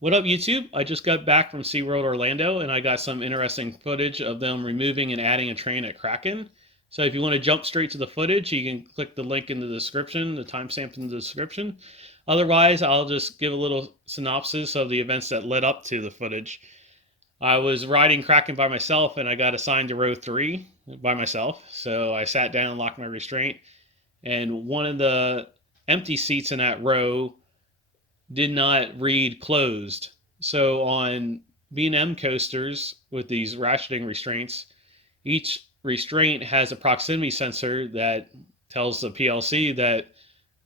What up, YouTube? I just got back from SeaWorld Orlando and I got some interesting footage of them removing and adding a train at Kraken. So if you want to jump straight to the footage, you can click the link in the description, the timestamp in the description. Otherwise, I'll just give a little synopsis of the events that led up to the footage. I was riding Kraken by myself and I got assigned to row 3 by myself. So I sat down, locked my restraint, and one of the empty seats in that row did not read closed. So on B&M coasters with these ratcheting restraints, each restraint has a proximity sensor that tells the PLC that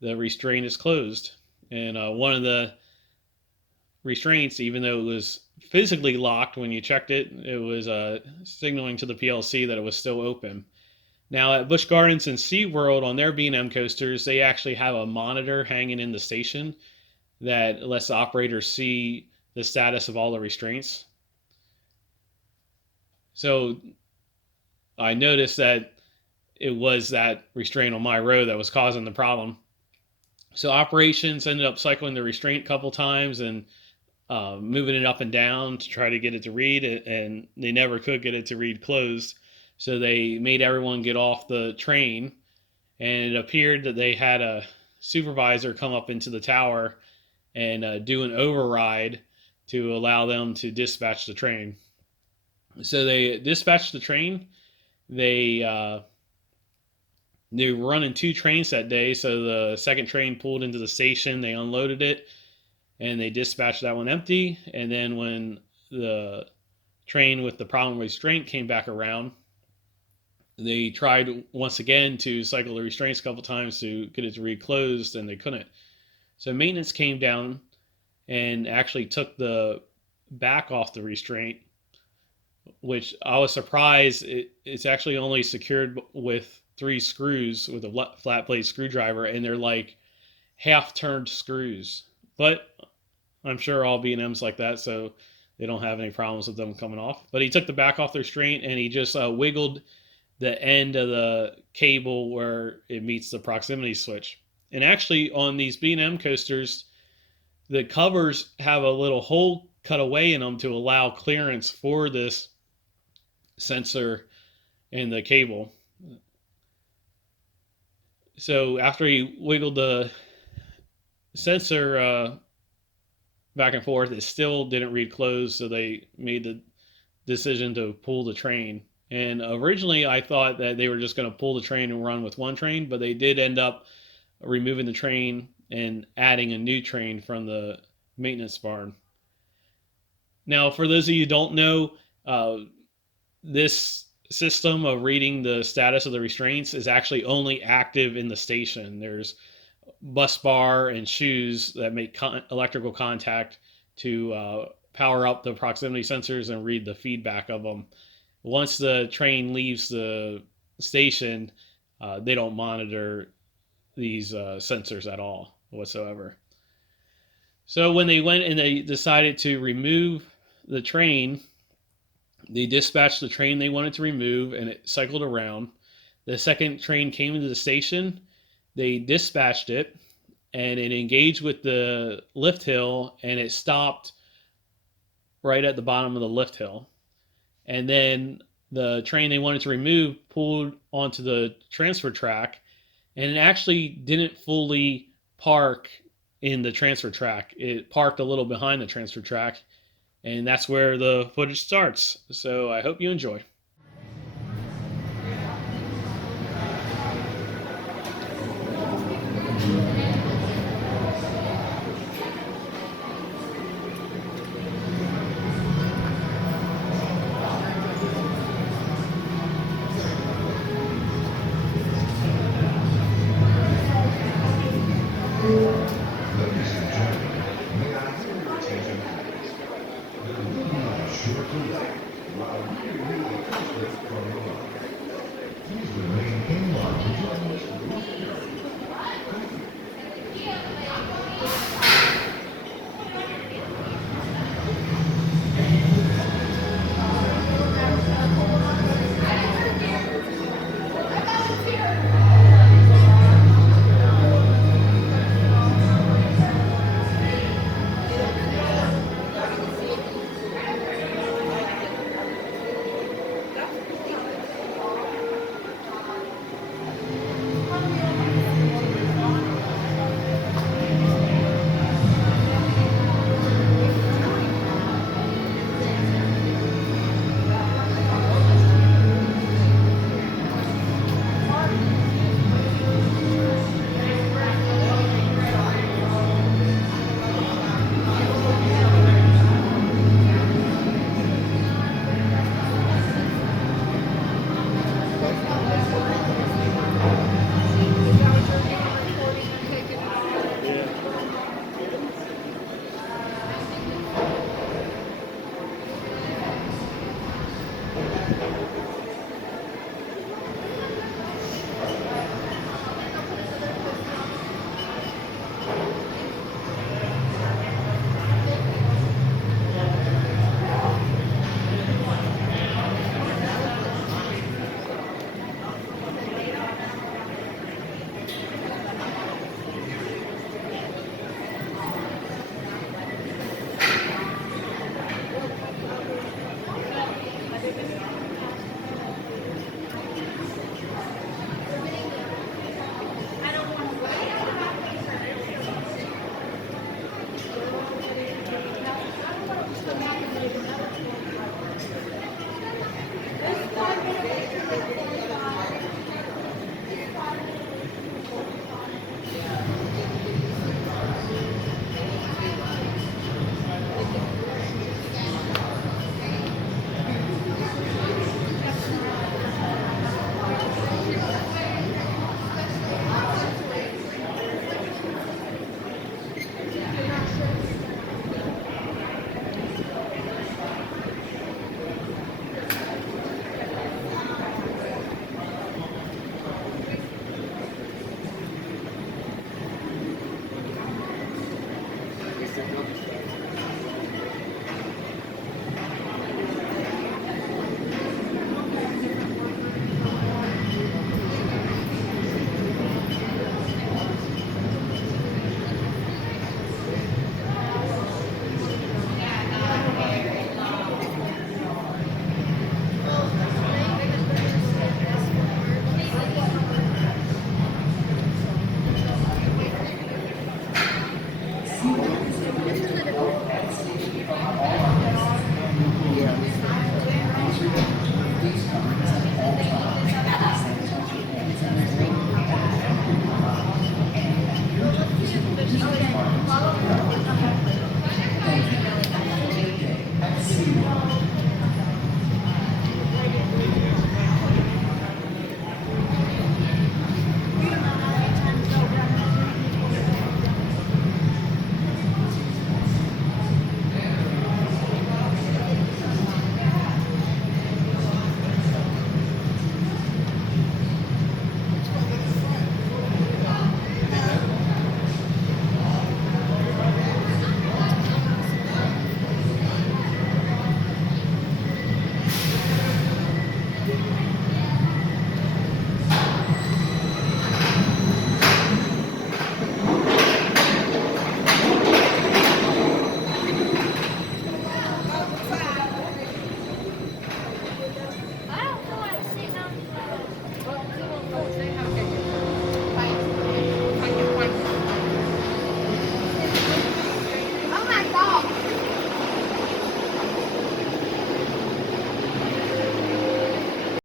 the restraint is closed. And one of the restraints, even though it was physically locked when you checked it, it was signaling to the PLC that it was still open. Now at Busch Gardens and SeaWorld on their B&M coasters, they actually have a monitor hanging in the station that lets the operators see the status of all the restraints. So I noticed that it was that restraint on my row that was causing the problem. So operations ended up cycling the restraint a couple times and moving it up and down to try to get it to read, and they never could get it to read closed. So they made everyone get off the train, and it appeared that they had a supervisor come up into the tower and do an override to allow them to dispatch the train. So they dispatched the train. They were running 2 trains that day. So the second train pulled into the station. They unloaded it, and they dispatched that one empty. And then when the train with the problem restraint came back around, they tried once again to cycle the restraints a couple times to get it to read closed, and they couldn't. So maintenance came down and actually took the back off the restraint, which I was surprised. It's actually only secured with 3 screws with a flat blade screwdriver, and they're like half turned screws. But I'm sure all B&M's like that, so they don't have any problems with them coming off. But he took the back off the restraint and he just wiggled the end of the cable where it meets the proximity switch. And actually, on these B&M coasters, the covers have a little hole cut away in them to allow clearance for this sensor and the cable. So after he wiggled the sensor back and forth, it still didn't read closed, so they made the decision to pull the train. And originally, I thought that they were just going to pull the train and run with one train, but they did end up removing the train and adding a new train from the maintenance barn. Now, for those of you who don't know, this system of reading the status of the restraints is actually only active in the station. There's bus bar and shoes that make electrical contact to power up the proximity sensors and read the feedback of them. Once the train leaves the station, they don't monitor these sensors at all whatsoever. So when they went and they decided to remove the train, they dispatched the train they wanted to remove and it cycled around. The second train came into the station. They dispatched it and it engaged with the lift hill and it stopped right at the bottom of the lift hill. And then the train they wanted to remove pulled onto the transfer track, and it actually didn't fully park in the transfer track. It parked a little behind the transfer track, and that's where the footage starts. So I hope you enjoy. Ladies and gentlemen, may I have your attention please? The short delay while we really